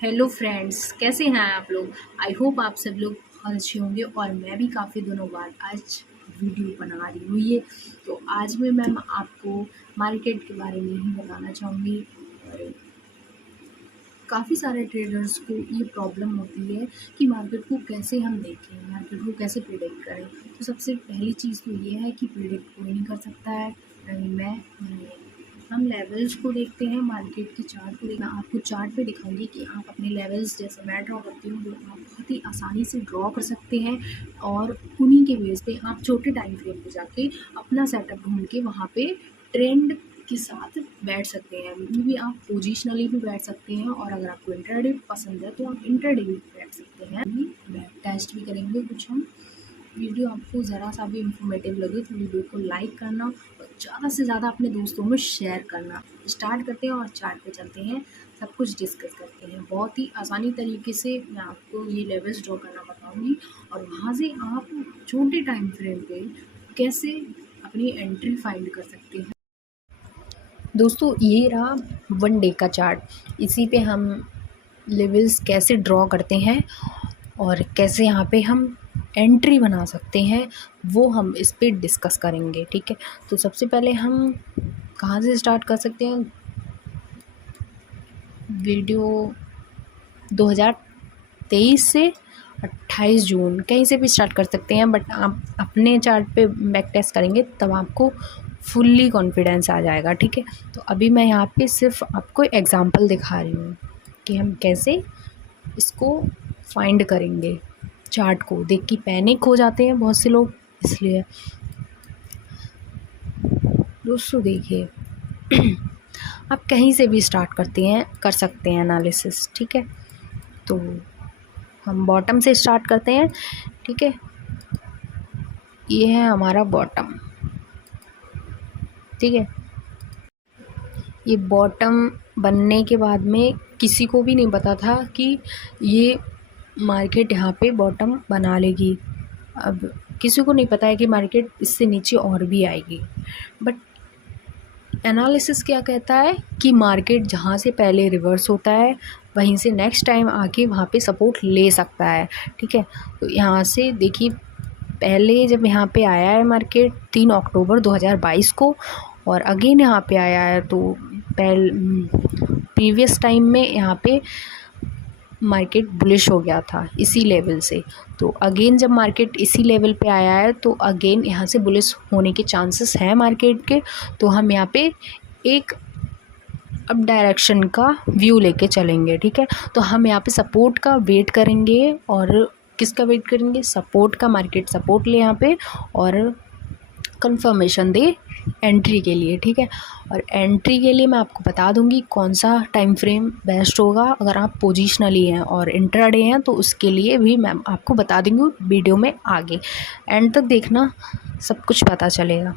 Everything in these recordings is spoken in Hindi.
हेलो फ्रेंड्स, कैसे हैं आप लोग। आई होप आप सब लोग बहुत अच्छे होंगे और मैं भी काफ़ी दिनों बाद आज वीडियो बना रही हूँ ये। तो आज में मैम आपको मार्केट के बारे में ही बताना चाहूँगी। और काफ़ी सारे ट्रेडर्स को ये प्रॉब्लम होती है कि मार्केट को कैसे हम देखें, मार्केट को कैसे प्रिडिक्ट करें। तो सबसे पहली चीज़ तो ये है कि प्रिडिक्ट कोई नहीं कर सकता है, नहीं मैं नहीं। हम लेवल्स को देखते हैं, मार्केट की चार्ट को देखना। आपको चार्ट पे दिखाऊंगी कि आप अपने लेवल्स जैसे मैं ड्रॉ करती हूँ वो आप बहुत ही आसानी से ड्रॉ कर सकते हैं और उन्हीं के बेस पे आप छोटे टाइम फ्रेम पे जाके अपना सेटअप ढूंढ के वहाँ पे ट्रेंड के साथ बैठ सकते हैं। मे भी आप पोजिशनली भी बैठ सकते हैं और अगर आपको इंट्राडे पसंद है तो आप इंट्राडे भी बैठ सकते हैं। अभी बैक टेस्ट भी करेंगे कुछ हम। वीडियो आपको ज़रा सा भी इंफॉर्मेटिव लगे तो वीडियो को लाइक करना और ज़्यादा से ज़्यादा अपने दोस्तों में शेयर करना। स्टार्ट करते हैं और चार्ट पे चलते हैं, सब कुछ डिस्कस करते हैं। बहुत ही आसानी तरीके से मैं आपको ये लेवल्स ड्रॉ करना बताऊंगी और वहाँ से आप छोटे टाइम फ्रेम पे कैसे अपनी एंट्री फाइंड कर सकते हैं। दोस्तों ये रहा 1 डे का चार्ट। इसी पे हम लेवल्स कैसे ड्रॉ करते हैं और कैसे यहाँ पे हम एंट्री बना सकते हैं वो हम इस पे डिस्कस करेंगे, ठीक है। तो सबसे पहले हम कहाँ से स्टार्ट कर सकते हैं। वीडियो 2023 से 28 जून कहीं से भी स्टार्ट कर सकते हैं, बट आप अपने चार्ट पे बैक टेस्ट करेंगे तब आपको फुल्ली कॉन्फिडेंस आ जाएगा, ठीक है। तो अभी मैं यहाँ पे सिर्फ आपको एग्जांपल दिखा रही हूँ कि हम कैसे इसको फाइंड करेंगे। चार्ट को देख के पैनिक हो जाते हैं बहुत से लोग, इसलिए दोस्तों देखिए आप कहीं से भी स्टार्ट कर सकते हैं एनालिसिस, ठीक है। तो हम बॉटम से स्टार्ट करते हैं, ठीक है। ये है हमारा बॉटम, ठीक है। ये बॉटम बनने के बाद में किसी को भी नहीं पता था कि ये मार्केट यहाँ पे बॉटम बना लेगी। अब किसी को नहीं पता है कि मार्केट इससे नीचे और भी आएगी, बट एनालिसिस क्या कहता है कि मार्केट जहाँ से पहले रिवर्स होता है वहीं से नेक्स्ट टाइम आके वहाँ पे सपोर्ट ले सकता है, ठीक है। तो यहाँ से देखिए पहले जब यहाँ पे आया है मार्केट 3 अक्टूबर 2022 को और अगेन यहाँ पे आया है, तो प्रीवियस टाइम में यहाँ पे मार्केट बुलिश हो गया था इसी लेवल से। तो अगेन जब मार्केट इसी लेवल पे आया है तो अगेन यहाँ से बुलिश होने के चांसेस हैं मार्केट के। तो हम यहाँ पे एक अप डायरेक्शन का व्यू लेके चलेंगे, ठीक है। तो हम यहाँ पे सपोर्ट का वेट करेंगे और किसका वेट करेंगे, सपोर्ट का। मार्केट सपोर्ट ले यहाँ पे और कंफर्मेशन दे एंट्री के लिए, ठीक है। और एंट्री के लिए मैं आपको बता दूंगी कौन सा टाइम फ्रेम बेस्ट होगा। अगर आप पोजिशनली हैं और इंट्राडे हैं तो उसके लिए भी मैं आपको बता दूंगी वीडियो में आगे। एंड तक देखना, सब कुछ पता चलेगा।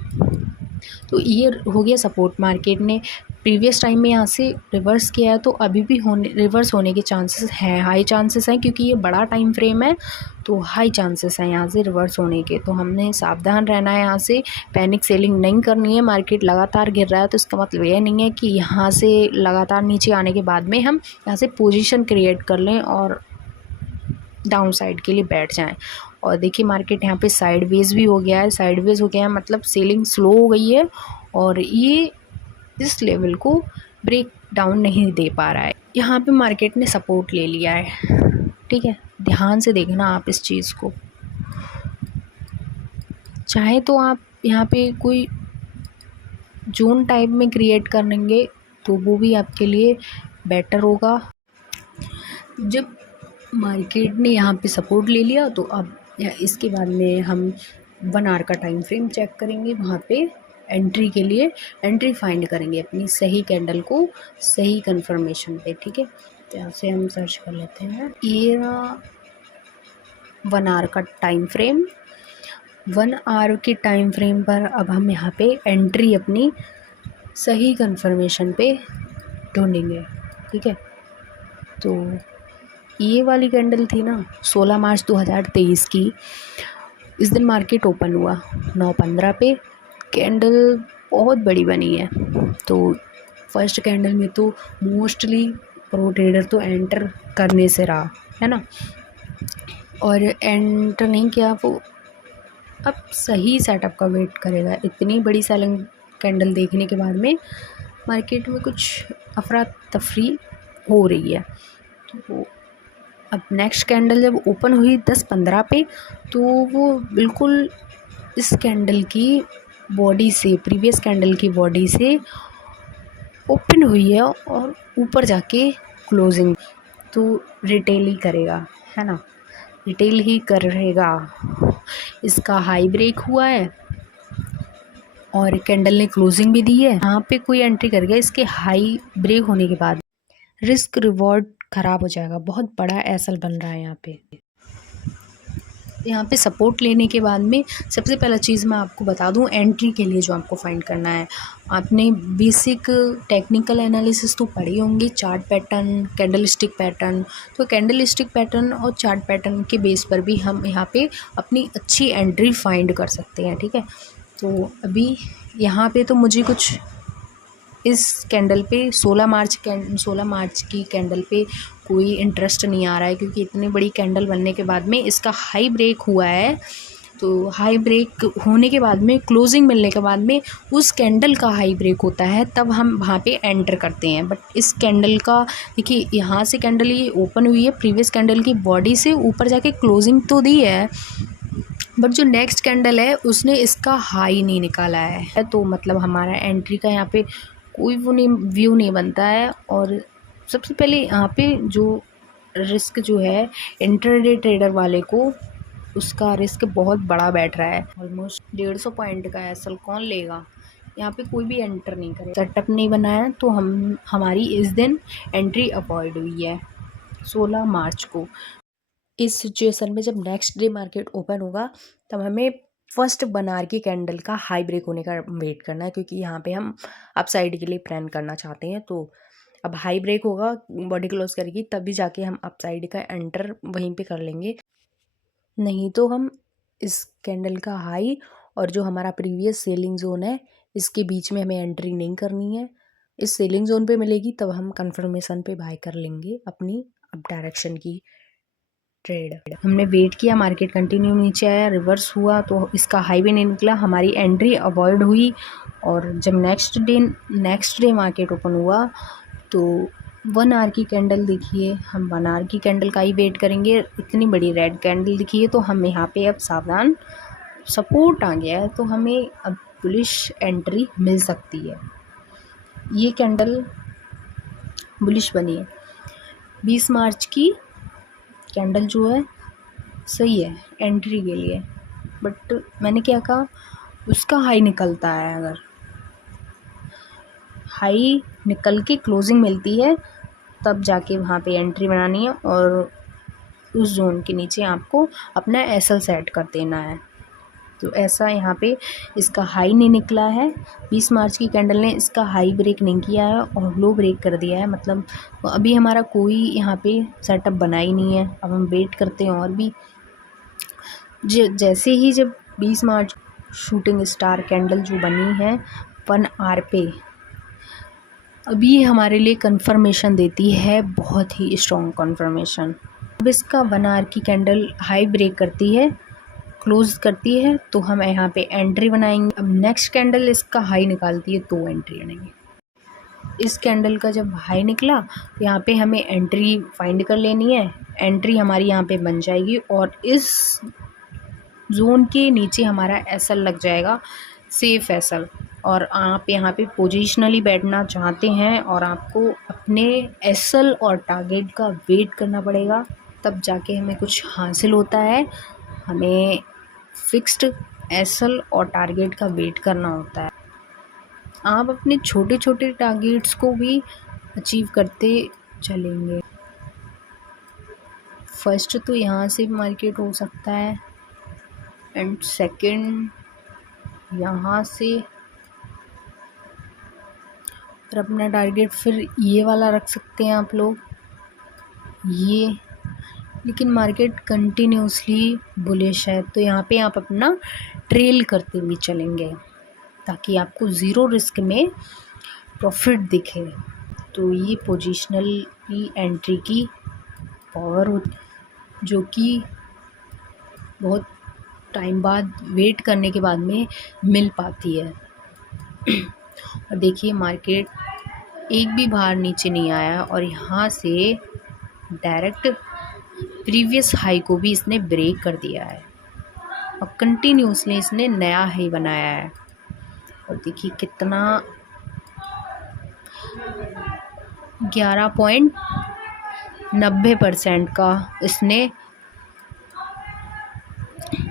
तो ये हो गया सपोर्ट। मार्केट ने प्रीवियस टाइम में यहाँ से रिवर्स किया है तो अभी भी रिवर्स होने के चांसेस हैं, हाई चांसेस हैं, क्योंकि ये बड़ा टाइम फ्रेम है तो हाई चांसेस हैं यहाँ से रिवर्स होने के। तो हमने सावधान रहना है, यहाँ से पैनिक सेलिंग नहीं करनी है। मार्केट लगातार गिर रहा है तो इसका मतलब ये नहीं है कि यहाँ से लगातार नीचे आने के बाद में हम यहाँ से पोजीशन क्रिएट कर लें और डाउन साइड के लिए बैठ जाएं। और देखिए मार्केट यहाँ पे साइडवेज भी हो गया है। साइडवेज हो गया है मतलब सेलिंग स्लो हो गई है और ये इस लेवल को ब्रेक डाउन नहीं दे पा रहा है। यहाँ पे मार्केट ने सपोर्ट ले लिया है, ठीक है। ध्यान से देखना आप इस चीज़ को। चाहे तो आप यहाँ पे कोई जोन टाइप में क्रिएट करेंगे तो वो भी आपके लिए बेटर होगा। जब मार्केट ने यहाँ पे सपोर्ट ले लिया तो अब इसके बाद में हम 1 आवर का टाइम फ्रेम चेक करेंगे। वहाँ पे एंट्री के लिए एंट्री फाइंड करेंगे अपनी सही कैंडल को सही कंफर्मेशन पे, ठीक है। तो यहाँ से हम सर्च कर लेते हैं। ये 1 आवर का टाइम फ्रेम। 1 आवर के टाइम फ्रेम पर अब हम यहाँ पे एंट्री अपनी सही कंफर्मेशन पे ढूंढेंगे, ठीक है। तो ये वाली कैंडल थी ना 16 मार्च 2023 की। इस दिन मार्केट ओपन हुआ 9:15 पे। कैंडल बहुत बड़ी बनी है। तो फर्स्ट कैंडल में तो मोस्टली और वो ट्रेडर तो एंटर करने से रहा, है ना, और एंटर नहीं किया वो अब सही सेटअप का वेट करेगा। इतनी बड़ी सेलिंग कैंडल देखने के बाद में मार्केट में कुछ अफरा तफरी हो रही है। तो अब नेक्स्ट कैंडल जब ओपन हुई 10-15 पे, तो वो बिल्कुल इस कैंडल की बॉडी से, प्रीवियस कैंडल की बॉडी से ओपन हुई है और ऊपर जाके क्लोजिंग तो रिटेल ही करेगा, है ना, रिटेल ही करेगा। इसका हाई ब्रेक हुआ है और कैंडल ने क्लोजिंग भी दी है। यहाँ पे कोई एंट्री कर गया इसके हाई ब्रेक होने के बाद, रिस्क रिवॉर्ड ख़राब हो जाएगा। बहुत बड़ा एसल बन रहा है यहाँ पे सपोर्ट लेने के बाद में सबसे पहला चीज़ मैं आपको बता दूं, एंट्री के लिए जो आपको फाइंड करना है, आपने बेसिक टेक्निकल एनालिसिस तो पढ़ी होंगी, चार्ट पैटर्न, कैंडलस्टिक पैटर्न। तो कैंडलस्टिक पैटर्न और चार्ट पैटर्न के बेस पर भी हम यहाँ पे अपनी अच्छी एंट्री फाइंड कर सकते हैं, ठीक है। तो अभी यहाँ पे तो मुझे कुछ इस कैंडल पे 16 मार्च की कैंडल पे कोई इंटरेस्ट नहीं आ रहा है, क्योंकि इतनी बड़ी कैंडल बनने के बाद में इसका हाई ब्रेक हुआ है। तो हाई ब्रेक होने के बाद में क्लोजिंग मिलने के बाद में उस कैंडल का हाई ब्रेक होता है, तब हम वहाँ पे एंटर करते हैं। बट इस कैंडल का देखिए, यहाँ से कैंडल ये ओपन हुई है, प्रीवियस कैंडल की बॉडी से ऊपर जाके क्लोजिंग तो दी है, बट जो नेक्स्ट कैंडल है उसने इसका हाई नहीं निकाला है। तो मतलब हमारा एंट्री का यहाँ पे कोई व्यू नहीं बनता है। और सबसे पहले यहाँ पे जो रिस्क जो है इंट्राडे ट्रेडर वाले को, उसका रिस्क बहुत बड़ा बैठ रहा है। ऑलमोस्ट 150 पॉइंट का एसल कौन लेगा, यहाँ पे कोई भी एंटर नहीं करे, सेटअप नहीं बनाया। तो हमारी इस दिन एंट्री अवॉइड हुई है 16 मार्च को। इस सिचुएशन में जब नेक्स्ट डे मार्केट ओपन होगा, तब हमें फर्स्ट बनार की कैंडल का हाई ब्रेक होने का वेट करना है, क्योंकि यहाँ पे हम अप साइड के लिए प्लान करना चाहते हैं। तो अब हाई ब्रेक होगा, बॉडी क्लोज करेगी, तभी जाके हम अप साइड का एंटर वहीं पे कर लेंगे। नहीं तो हम इस कैंडल का हाई और जो हमारा प्रीवियस सेलिंग जोन है, इसके बीच में हमें एंट्री नहीं करनी है। इस सेलिंग जोन पे मिलेगी तब हम कंफर्मेशन पे बाय कर लेंगे अपनी अप डायरेक्शन की ट्रेड। हमने वेट किया, मार्केट कंटिन्यू नीचे आया, रिवर्स हुआ, तो इसका हाई भी नहीं निकला, हमारी एंट्री अवॉइड हुई। और जब नेक्स्ट डे मार्केट ओपन हुआ, तो 1 आवर की कैंडल देखिए, हम 1 आवर की कैंडल का ही वेट करेंगे। इतनी बड़ी रेड कैंडल दिखी है, तो हम यहाँ पे अब सावधान, सपोर्ट आ गया है, तो हमें अब बुलिश एंट्री मिल सकती है। ये कैंडल बुलिश बनी है। 20 मार्च की कैंडल जो है सही है एंट्री के लिए, बट मैंने क्या कहा, उसका हाई निकलता है, अगर हाई निकल के क्लोजिंग मिलती है तब जाके वहाँ पे एंट्री बनानी है, और उस जोन के नीचे आपको अपना एसएल सेट कर देना है। तो ऐसा यहाँ पे इसका हाई नहीं निकला है, 20 मार्च की कैंडल ने इसका हाई ब्रेक नहीं किया है और लो ब्रेक कर दिया है। मतलब अभी हमारा कोई यहाँ पे सेटअप बना ही नहीं है। अब हम वेट करते हैं, और भी जैसे ही जब 20 मार्च शूटिंग स्टार कैंडल जो बनी है 1 आवर पे, अभी हमारे लिए कंफर्मेशन देती है, बहुत ही स्ट्रॉन्ग कंफर्मेशन। अब इसका 1 आवर की कैंडल हाई ब्रेक करती है, क्लोज करती है, तो हम यहाँ पे एंट्री बनाएंगे। अब नेक्स्ट कैंडल इसका हाई निकालती है, तो एंट्री बनाएंगे। इस कैंडल का जब हाई निकला, तो यहाँ पे हमें एंट्री फाइंड कर लेनी है। एंट्री हमारी यहाँ पे बन जाएगी, और इस जोन के नीचे हमारा एसएल लग जाएगा, सेफ एसएल। और आप यहाँ पे पोजिशनली बैठना चाहते हैं, और आपको अपने एसएल और टारगेट का वेट करना पड़ेगा, तब जाके हमें कुछ हासिल होता है। हमें फिक्स्ड एसएल और टारगेट का वेट करना होता है। आप अपने छोटे छोटे टारगेट्स को भी अचीव करते चलेंगे। फर्स्ट तो यहाँ से भी मार्केट हो सकता है, एंड सेकंड यहाँ से, और अपना टारगेट फिर ये वाला रख सकते हैं आप लोग, ये। लेकिन मार्केट कंटिन्यूसली बुलिश है, तो यहाँ पे आप अपना ट्रेल करते हुए चलेंगे, ताकि आपको ज़ीरो रिस्क में प्रॉफिट दिखे। तो ये पोजिशनल ही एंट्री की पावर होती, जो कि बहुत टाइम बाद वेट करने के बाद में मिल पाती है। और देखिए मार्केट एक भी बाहर नीचे नहीं आया और यहाँ से डायरेक्ट प्रीवियस हाई को भी इसने ब्रेक कर दिया है और कंटिन्यूसली इसने नया हाई बनाया है। और देखिए कितना 11.90% का इसने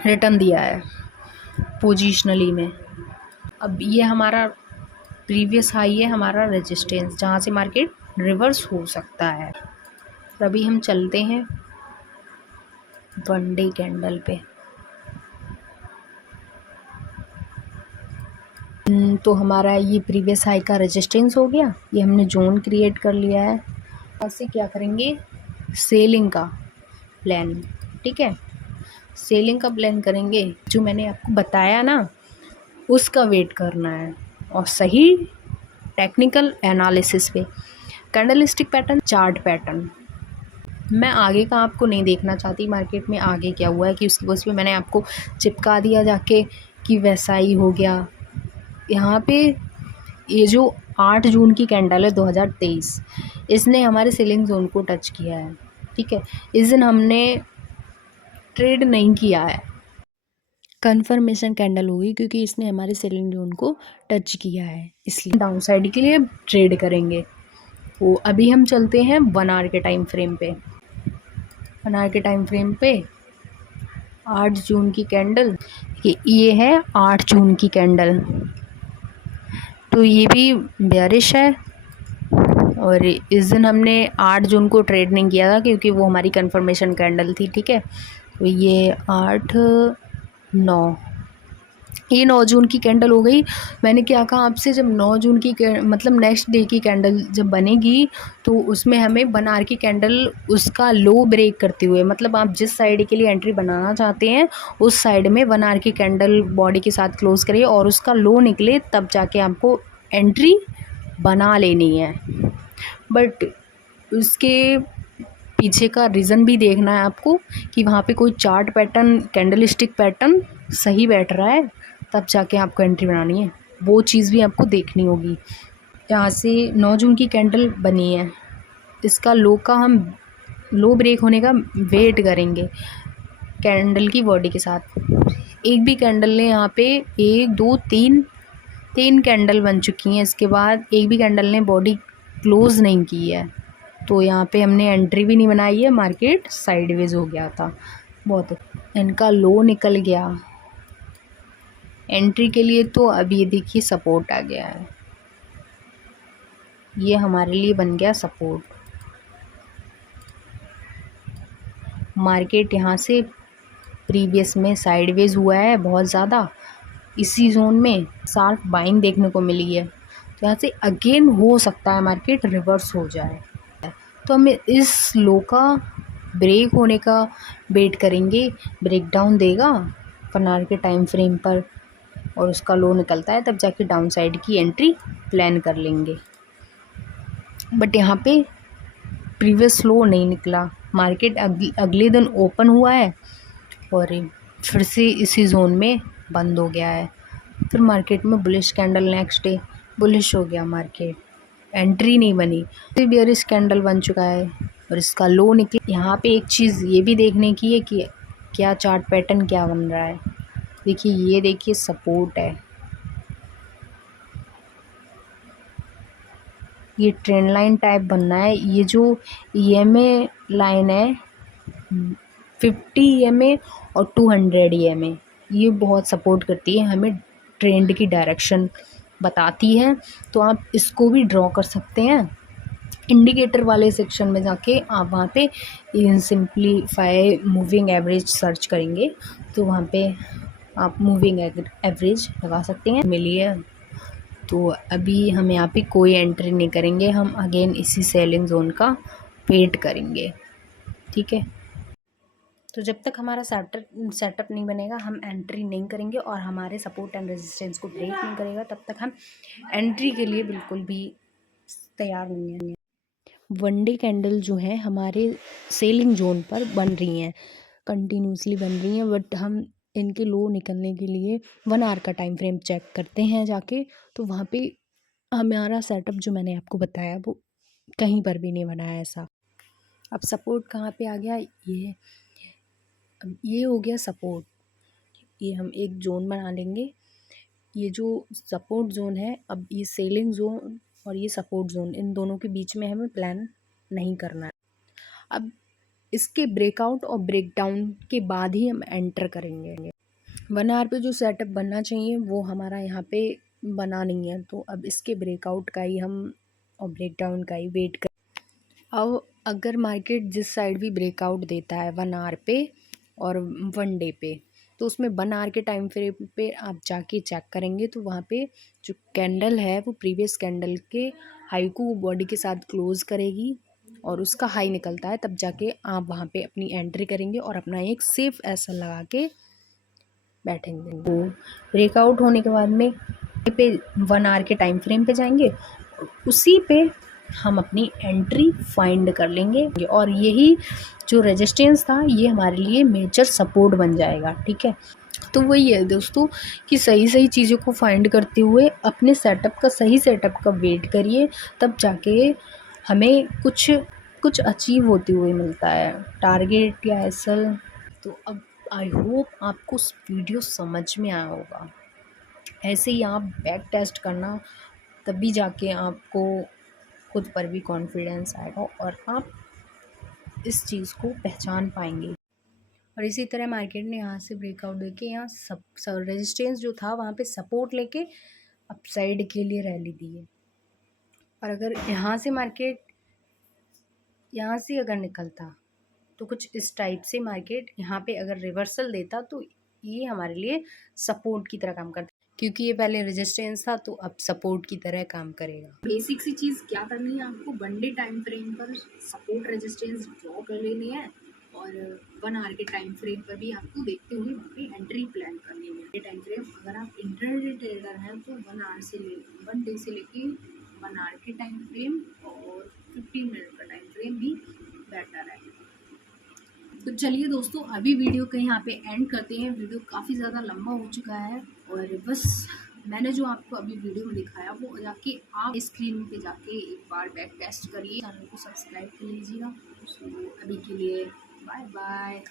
रिटर्न दिया है पोजिशनली में। अब ये हमारा प्रीवियस हाई है, हमारा रेजिस्टेंस, जहाँ से मार्केट रिवर्स हो सकता है। तो अभी हम चलते हैं 1 डे कैंडल पे। तो हमारा ये प्रीवियस हाई का रेजिस्टेंस हो गया, ये हमने जोन क्रिएट कर लिया है। और से क्या करेंगे, सेलिंग का प्लान, ठीक है, सेलिंग का प्लान करेंगे। जो मैंने आपको बताया ना उसका वेट करना है और सही टेक्निकल एनालिसिस पे। कैंडलस्टिक पैटर्न, चार्ट पैटर्न, मैं आगे का आपको नहीं देखना चाहती मार्केट में आगे क्या हुआ है, कि उसकी उस पर मैंने आपको चिपका दिया जाके कि वैसा ही हो गया। यहाँ पे ये जो 8 जून की कैंडल है 2023, इसने हमारे सेलिंग जोन को टच किया है, ठीक है। इस दिन हमने ट्रेड नहीं किया है, कन्फर्मेशन कैंडल हुई क्योंकि इसने हमारे सेलिंग जोन को टच किया है, इसलिए डाउन साइड के लिए ट्रेड करेंगे। तो अभी हम चलते हैं 1 आवर के टाइम फ्रेम पे। 1 आवर के टाइम फ्रेम पे 8 जून की कैंडल, ये है 8 जून की कैंडल, तो ये भी बेयरिश है। और इस दिन हमने 8 जून को ट्रेड नहीं किया था क्योंकि वो हमारी कंफर्मेशन कैंडल थी, ठीक है। तो ये 8, 9, ये 9 जून की कैंडल हो गई। मैंने क्या कहा आपसे, जब 9 जून की मतलब नेक्स्ट डे की कैंडल जब बनेगी तो उसमें हमें 1 आवर की कैंडल उसका लो ब्रेक करते हुए, मतलब आप जिस साइड के लिए एंट्री बनाना चाहते हैं उस साइड में 1 आवर की कैंडल बॉडी के साथ क्लोज करिए और उसका लो निकले, तब जाके आपको एंट्री बना लेनी है। बट उसके पीछे का रीज़न भी देखना है आपको कि वहाँ पे कोई चार्ट पैटर्न, कैंडलस्टिक पैटर्न सही बैठ रहा है, तब जाके आपको एंट्री बनानी है, वो चीज़ भी आपको देखनी होगी। यहाँ से 9 जून की कैंडल बनी है, इसका लो का हम लो ब्रेक होने का वेट करेंगे कैंडल की बॉडी के साथ। एक भी कैंडल ने यहाँ पे 1, 2, 3 कैंडल बन चुकी हैं, इसके बाद एक भी कैंडल ने बॉडी क्लोज नहीं की है, तो यहाँ पे हमने एंट्री भी नहीं बनाई है, मार्केट साइडवेज हो गया था बहुत। इनका लो निकल गया एंट्री के लिए, तो अभी ये देखिए सपोर्ट आ गया है, ये हमारे लिए बन गया सपोर्ट। मार्केट यहाँ से प्रीवियस में साइडवेज हुआ है बहुत ज़्यादा, इसी जोन में शार्प बाइंग देखने को मिली है, तो यहाँ से अगेन हो सकता है मार्केट रिवर्स हो जाए। तो हमें इस लो का ब्रेक होने का वेट करेंगे, ब्रेकडाउन देगा 1 आवर के टाइम फ्रेम पर और उसका लो निकलता है, तब जाके डाउन साइड की एंट्री प्लान कर लेंगे। बट यहाँ पे प्रीवियस लो नहीं निकला, मार्केट अगले दिन ओपन हुआ है और फिर से इसी जोन में बंद हो गया है। फिर मार्केट में bullish candle, next day bullish हो गया मार्केट, एंट्री नहीं बनी, फिर बेयरिश कैंडल बन चुका है और इसका लो निकला। यहाँ पे एक चीज़ ये भी देखने की है कि क्या चार्ट पैटर्न क्या बन रहा है। देखिए ये देखिए सपोर्ट है, ये ट्रेंड लाइन टाइप बनना है। ये जो EMA लाइन है 50 EMA और 200 EMA, ये बहुत सपोर्ट करती है हमें, ट्रेंड की डायरेक्शन बताती है, तो आप इसको भी ड्रॉ कर सकते हैं। इंडिकेटर वाले सेक्शन में जाके आप वहाँ पे सिंप्लीफाई मूविंग एवरेज सर्च करेंगे, तो वहाँ पे आप मूविंग एवरेज लगा सकते हैं, मिली है। तो अभी हम यहाँ पे कोई एंट्री नहीं करेंगे, हम अगेन इसी सेलिंग जोन का वेट करेंगे, ठीक है। तो जब तक हमारा सेटअप नहीं बनेगा हम एंट्री नहीं करेंगे और हमारे सपोर्ट एंड रेजिस्टेंस को ब्रेक नहीं करेगा, तब तक हम एंट्री के लिए बिल्कुल भी तैयार नहीं हैं। वनडे कैंडल जो है हमारे सेलिंग जोन पर बन रही हैं, कंटिन्यूसली बन रही हैं, बट हम इनके लो निकलने के लिए 1 आवर का टाइम फ्रेम चेक करते हैं जाके, तो वहाँ पे हमारा सेटअप जो मैंने आपको बताया वो कहीं पर भी नहीं बना है ऐसा। अब सपोर्ट कहाँ पे आ गया, अब ये हो गया सपोर्ट। ये हम एक जोन बना लेंगे, ये जो सपोर्ट जोन है, अब ये सेलिंग जोन और ये सपोर्ट जोन, इन दोनों के बीच में हमें प्लान नहीं करना है। अब इसके ब्रेकआउट और ब्रेकडाउन के बाद ही हम एंटर करेंगे। 1 आवर पे जो सेटअप बनना चाहिए वो हमारा यहाँ पे बना नहीं है, तो अब इसके ब्रेकआउट का ही हम और ब्रेकडाउन का ही वेट कर। अब अगर मार्केट जिस साइड भी ब्रेकआउट देता है 1 आवर पे और 1 डे पे, तो उसमें 1 आवर के टाइम फ्रेम पे आप जाके चेक करेंगे तो वहाँ पे जो कैंडल है वो प्रीवियस कैंडल के हाई को बॉडी के साथ क्लोज करेगी और उसका हाई निकलता है, तब जाके आप वहाँ पे अपनी एंट्री करेंगे और अपना एक सेफ एसल लगा के बैठेंगे। तो ब्रेकआउट होने के बाद में पे 1 आवर के टाइम फ्रेम पे जाएंगे, उसी पे हम अपनी एंट्री फाइंड कर लेंगे और यही जो रेजिस्टेंस था ये हमारे लिए मेजर सपोर्ट बन जाएगा। ठीक है, तो वही है दोस्तों कि सही सही चीज़ों को फाइंड करते हुए अपने सेटअप का, सही सेटअप का वेट करिए, तब जाके हमें कुछ अचीव होते हुए मिलता है, टारगेट या एसल। तो अब आई होप आपको वीडियो समझ में आया होगा। ऐसे ही आप बैक टेस्ट करना, तभी जाके आपको खुद पर भी कॉन्फिडेंस आएगा और आप इस चीज़ को पहचान पाएंगे। और इसी तरह मार्केट ने यहाँ से ब्रेकआउट देके यहाँ सब रेजिस्टेंस जो था वहाँ पे सपोर्ट लेके अपसाइड के लिए रैली दी है। और अगर यहाँ से मार्केट यहाँ से अगर निकलता तो कुछ इस टाइप से मार्केट यहाँ पे अगर रिवर्सल देता तो ये हमारे लिए सपोर्ट की तरह काम करता, क्योंकि ये पहले रेजिस्टेंस था तो अब सपोर्ट की तरह काम करेगा। बेसिक सी चीज़ क्या करनी है आपको, 1 डे टाइम फ्रेम पर सपोर्ट रेजिस्टेंस ड्रॉ कर लेनी है और 1 आवर के टाइम फ्रेम पर भी आपको देखते हुए वहाँ पे एंट्री प्लान करनी है। ये टाइम फ्रेम अगर आप इंट्राडे ट्रेडर हैं तो 1 डे से लेके 1 आवर के टाइम फ्रेम और 15 मिनट का टाइम फ्रेम भी बेटर है। तो चलिए दोस्तों, अभी वीडियो के यहाँ पे एंड करते हैं। वीडियो काफ़ी ज़्यादा लंबा हो चुका है और बस मैंने जो आपको अभी वीडियो में दिखाया वो जाके आप स्क्रीन पे जाके एक बार बैक टेस्ट करिए, चैनल को सब्सक्राइब कर लीजिएगा। तो अभी के लिए बाय बाय।